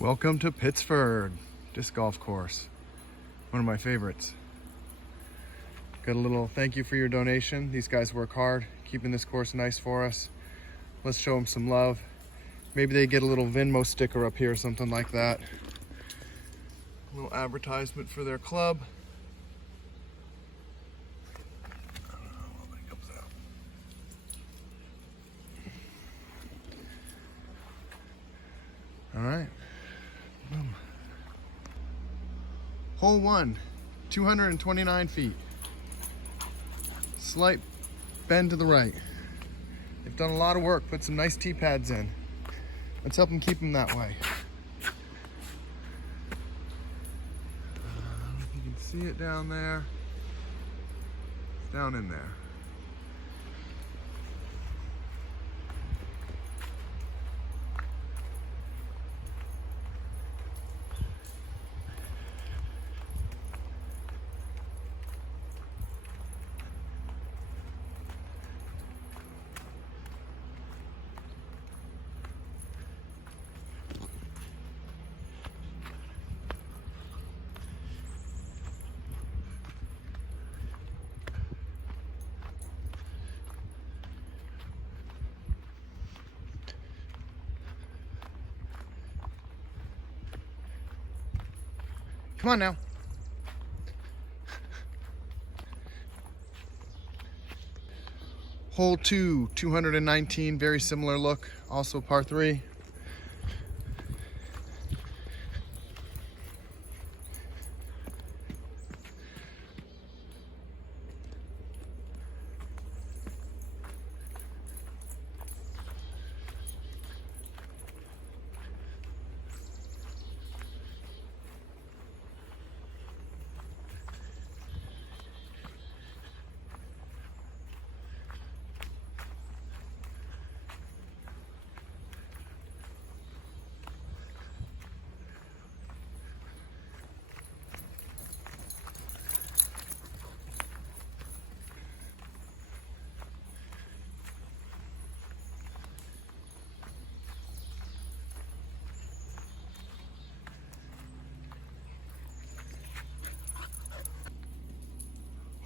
Welcome to Pittsford Disc Golf Course. One of my favorites. Got a little thank you for your donation. These guys work hard, keeping this course nice for us. Let's show them some love. Maybe they get a little Venmo sticker up here or something like that. A little advertisement for their club. All right. Hole 1, 229 feet. Slight bend to the right. They've done a lot of work, put some nice tee pads in. Let's help them keep them that way. I don't know if you can see it down there. It's down in there. Come on now. Hole 2, 219, very similar look, also par 3.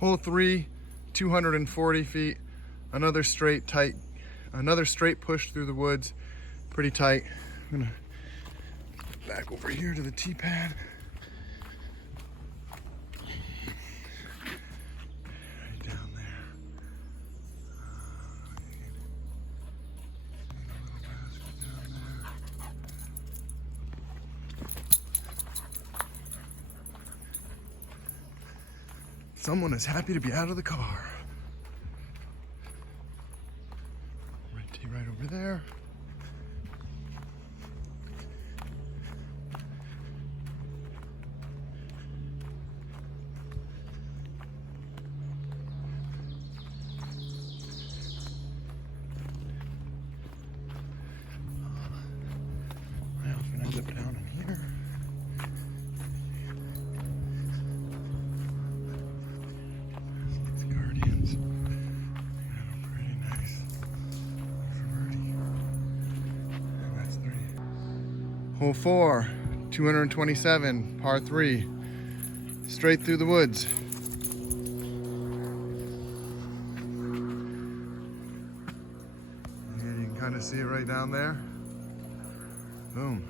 Hole 3, 240 feet, another straight push through the woods, pretty tight. I'm gonna back over here to the tee pad. Right down there. Someone is happy to be out of the car. Red tee right over there. Well, if it ends up down in here. Hole 4, 227, par 3, straight through the woods. And you can kind of see it right down there. Boom.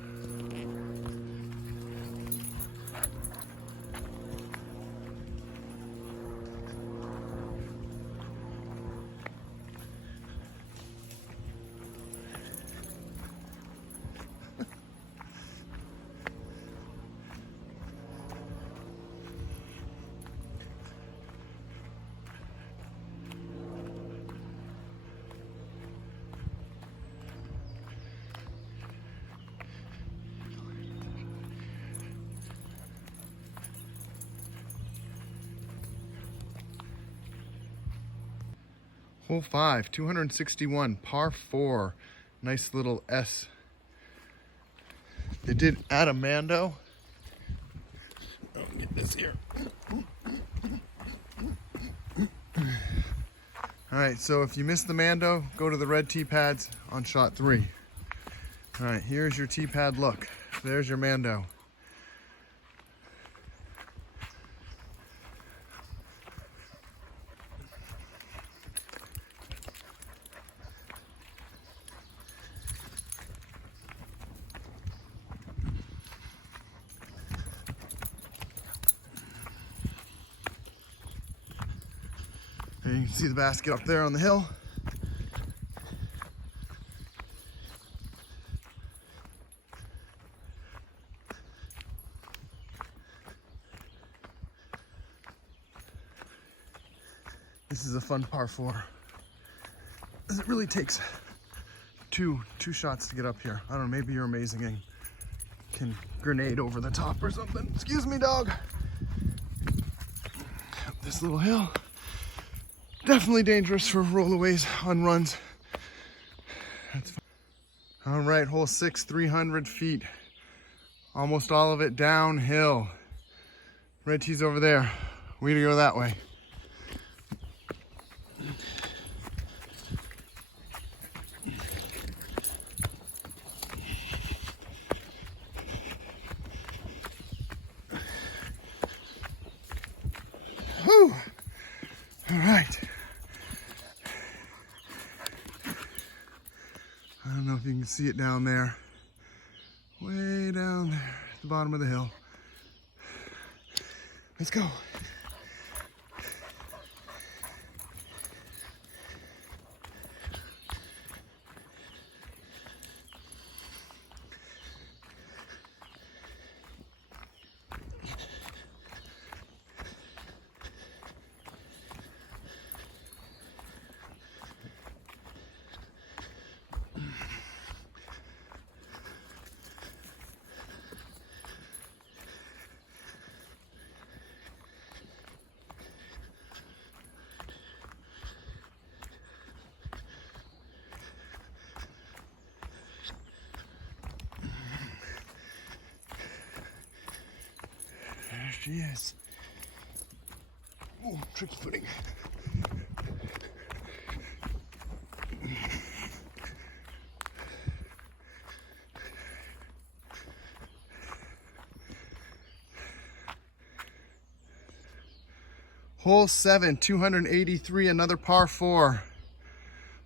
Hole 5, 261, par 4. Nice little S. They did add a Mando. Oh, get this here. All right, so if you missed the Mando, go to the red tee pads on shot 3. All right, here's your tee pad look. There's your Mando. And you can see the basket up there on the hill. This is a fun par 4. It really takes two shots to get up here. I don't know, maybe you're amazing and can grenade over the top or something. Excuse me, dog. Up this little hill. Definitely dangerous for rollaways on runs. That's fun. All right, hole 6, 300 feet. Almost all of it downhill. Red tee's over there. Way to go that way. Whew. All right. I don't know if you can see it down there. Way down there at the bottom of the hill. Let's go. There she is. Oh, tricky footing. Hole 7, 283, another par 4.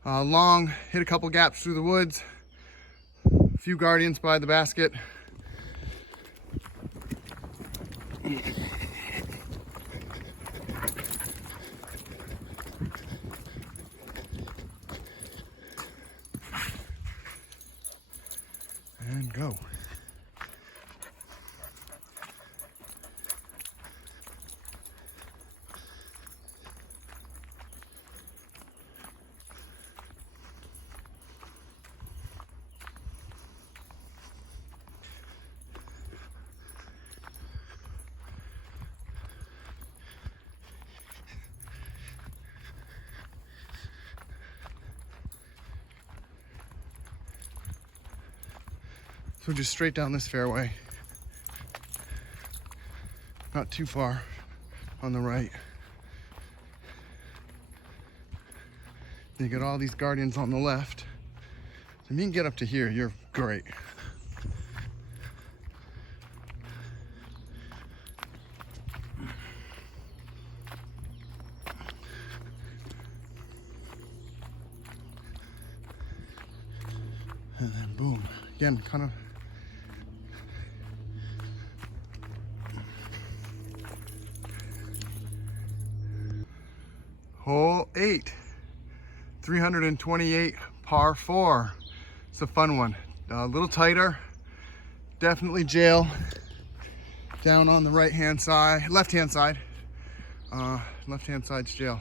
Long, hit a couple gaps through the woods. A few guardians by the basket. And go. So just straight down this fairway, not too far on the right. You got all these guardians on the left. So if you can get up to here, you're great. And then boom, again, kind of hole 8, 328, par 4. It's a fun one. A little tighter, definitely jail. Down on the right-hand side, left-hand side. Left-hand side's jail.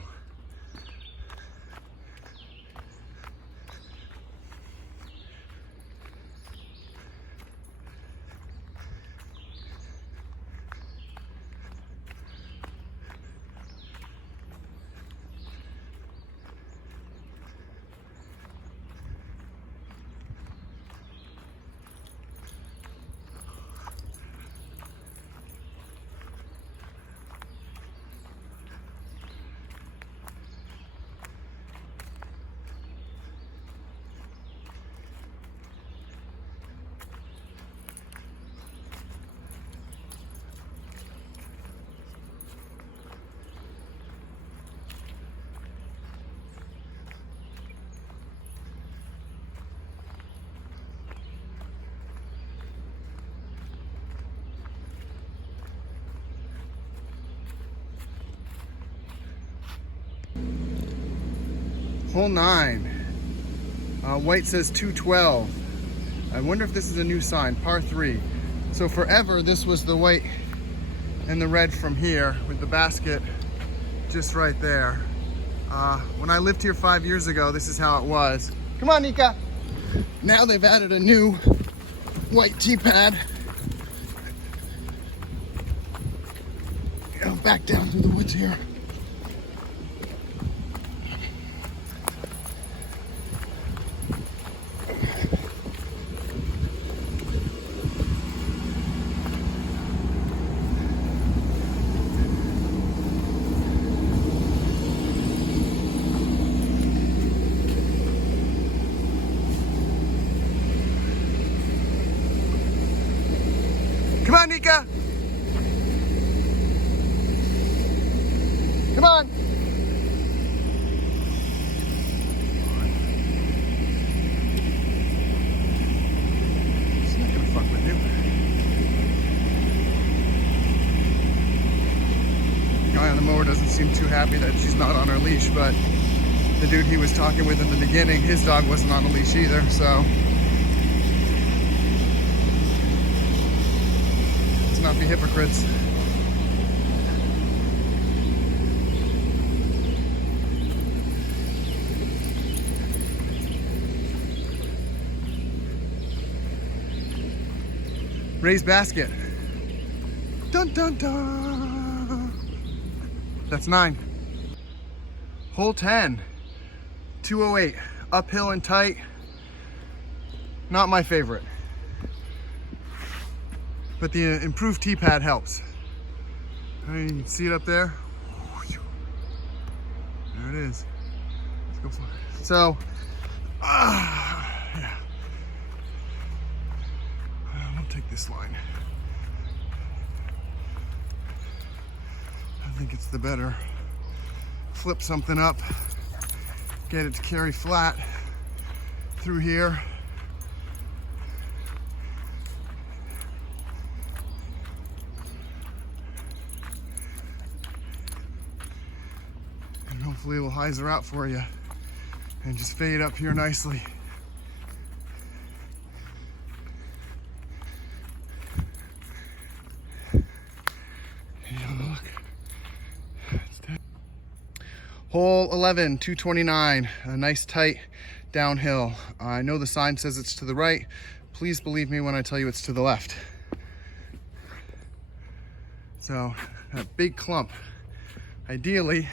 Hole 9. White says 212. I wonder if this is a new sign. Par 3. So forever, this was the white and the red from here with the basket just right there. When I lived here 5 years ago, this is how it was. Come on, Nikka. Now they've added a new white tee pad. Back down through the woods here. Come on, Nikka. Come on. She's not gonna fuck with you. The guy on the mower doesn't seem too happy that she's not on her leash, but the dude he was talking with in the beginning, his dog wasn't on a leash either, so. Let's not be hypocrites. Raised basket. Dun dun dun. That's 9. Hole 10. 208. Uphill and tight. Not my favorite. But the improved tee pad helps. You can see it up there. There it is. Let's go for it. So, yeah. I'll take this line. I think it's the better. Flip something up, get it to carry flat through here. And hopefully it will hyzer out for you and just fade up here nicely. Hole 11, 229, a nice tight downhill. I know the sign says it's to the right. Please believe me when I tell you it's to the left. So, that big clump, ideally,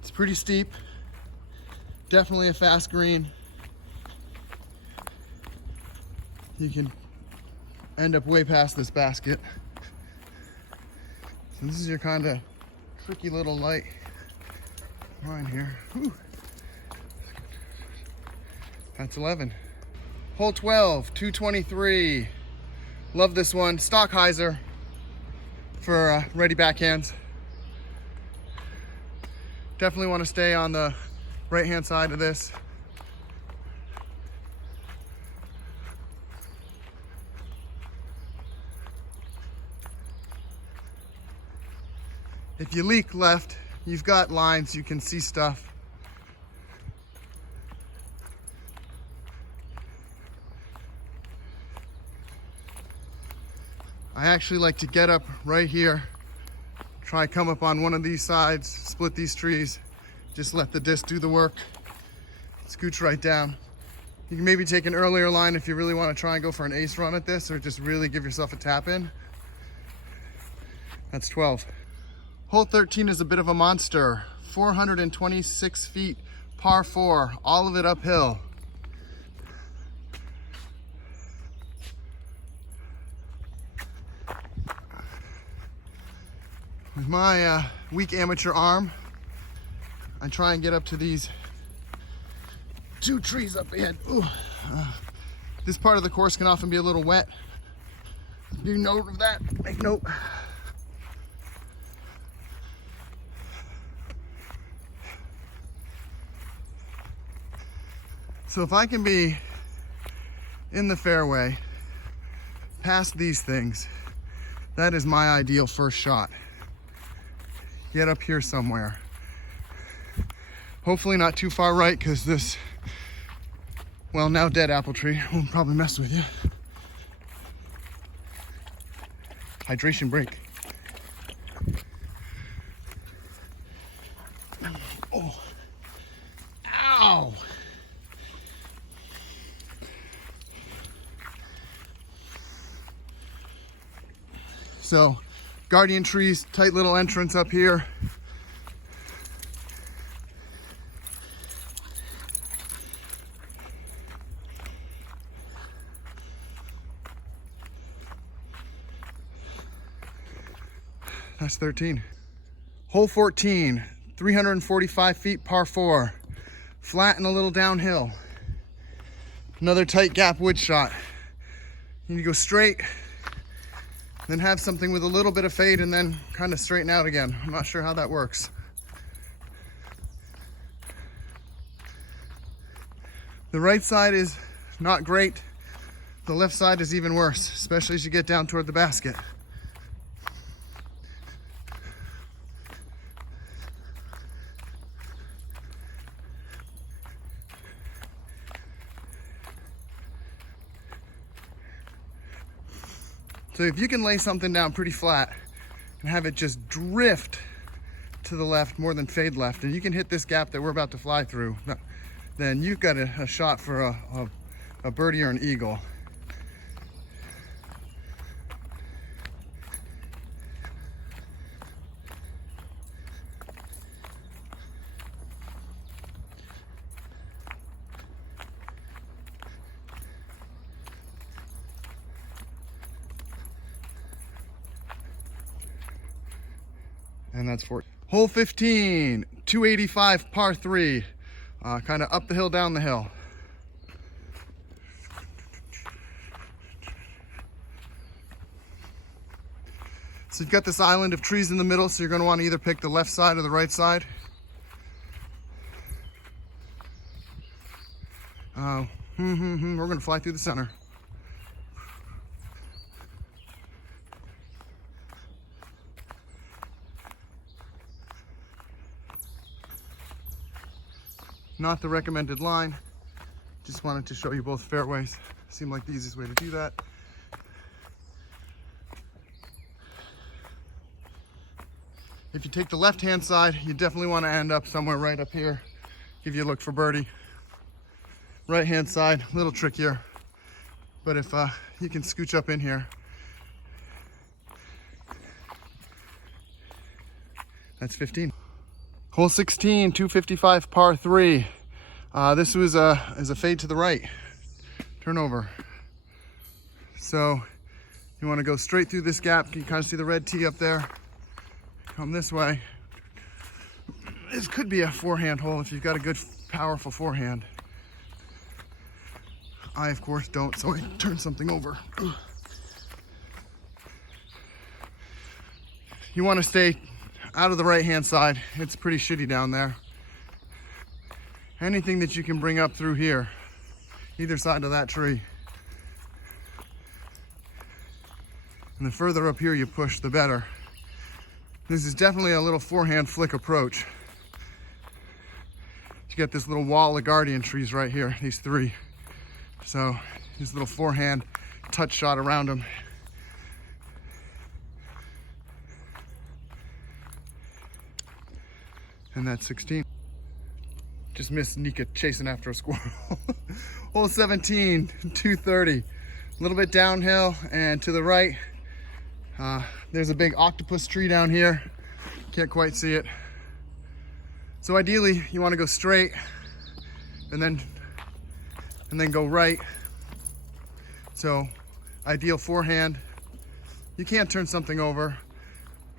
it's pretty steep, definitely a fast green. You can end up way past this basket. So this is your kind of tricky little light line here. Whew. That's 11. Hole 12, 223. Love this one. Stock hyzer for ready backhands. Definitely want to stay on the right-hand side of this. If you leak left, you've got lines, you can see stuff. I actually like to get up right here, try come up on one of these sides, split these trees, just let the disc do the work, scooch right down. You can maybe take an earlier line if you really want to try and go for an ace run at this, or just really give yourself a tap in. That's 12. Hole 13 is a bit of a monster. 426 feet, par 4, all of it uphill. With my weak amateur arm, I try and get up to these 2 trees up ahead. This part of the course can often be a little wet. Do note of that, make note. So if I can be in the fairway, past these things, that is my ideal first shot. Get up here somewhere. Hopefully not too far right, because this, well, now dead apple tree will probably mess with you. Hydration break. Oh. Ow. So, guardian trees, tight little entrance up here. That's 13. Hole 14, 345 feet, par 4. Flat and a little downhill. Another tight gap wood shot. You need to go straight, then have something with a little bit of fade and then kind of straighten out again. I'm not sure how that works. The right side is not great. The left side is even worse, especially as you get down toward the basket. So if you can lay something down pretty flat and have it just drift to the left more than fade left, and you can hit this gap that we're about to fly through, then you've got a shot for a birdie or an eagle. And that's 4. Hole 15, 285 par 3, kind of up the hill, down the hill. So you've got this island of trees in the middle, so you're going to want to either pick the left side or the right side. We're going to fly through the center. Not the recommended line. Just wanted to show you both fairways. Seemed like the easiest way to do that. If you take the left-hand side, you definitely want to end up somewhere right up here. Give you a look for birdie. Right-hand side, a little trickier. But if you can scooch up in here, that's 15. Hole 16, 255 par 3. This was is a fade to the right. Turn over. So you want to go straight through this gap. You can kind of see the red tee up there. Come this way. This could be a forehand hole if you've got a good, powerful forehand. I, of course, don't, so I turn something over. You want to stay out of the right-hand side. It's pretty shitty down there. Anything that you can bring up through here, either side of that tree. And the further up here you push, the better. This is definitely a little forehand flick approach. You get this little wall of guardian trees right here, these 3. So this little forehand touch shot around them. And that's 16. Just missed Nikka chasing after a squirrel. Hole 17, 230. A little bit downhill and to the right. There's a big octopus tree down here. Can't quite see it. So ideally, you want to go straight and then go right. So ideal forehand. You can't turn something over.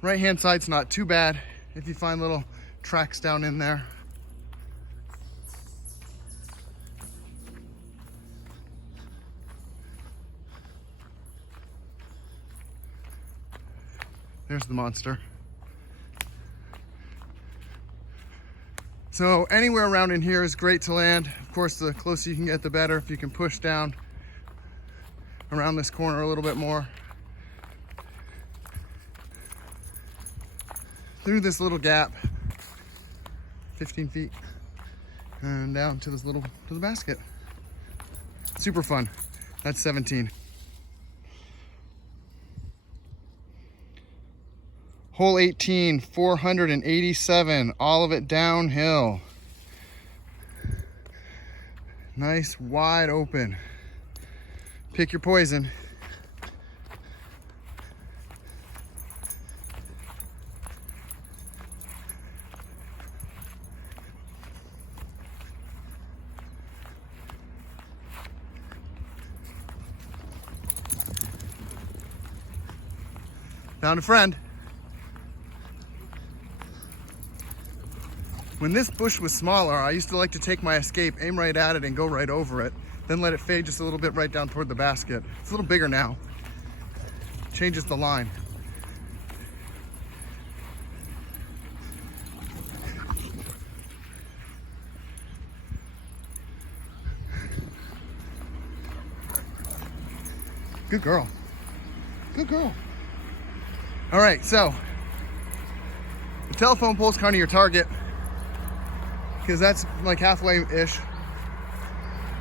Right hand side's not too bad if you find little tracks down in there. There's the monster. So anywhere around in here is great to land. Of course, the closer you can get, the better. If you can push down around this corner a little bit more, through this little gap, 15 feet, and down to to the basket. Super fun. That's 17. Hole 18, 487, all of it downhill. Nice, wide open. Pick your poison. Found a friend. When this bush was smaller, I used to like to take my escape, aim right at it, and go right over it, then let it fade just a little bit right down toward the basket. It's a little bigger now. Changes the line. Good girl. Good girl. All right, so the telephone pole's kind of your target, because that's like halfway-ish.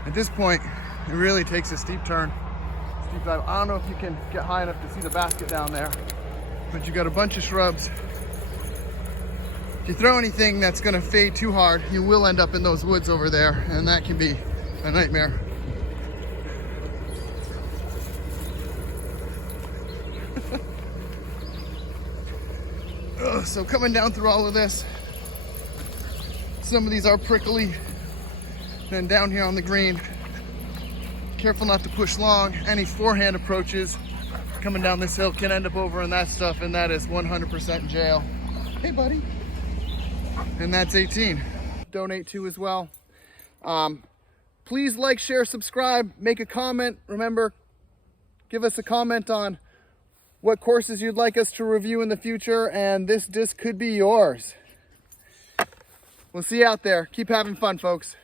At this point, it really takes a steep turn, steep dive. I don't know if you can get high enough to see the basket down there, but you got a bunch of shrubs. If you throw anything that's gonna fade too hard, you will end up in those woods over there, and that can be a nightmare. So coming down through all of this, some of these are prickly. Then down here on the green, careful not to push long. Any forehand approaches coming down this hill can end up over in that stuff, and that is 100% jail. Hey buddy. And that's 18. Donate to as well. Please like, share, subscribe, make a comment. Remember, give us a comment on what courses you'd like us to review in the future, and this disc could be yours. We'll see you out there. Keep having fun, folks.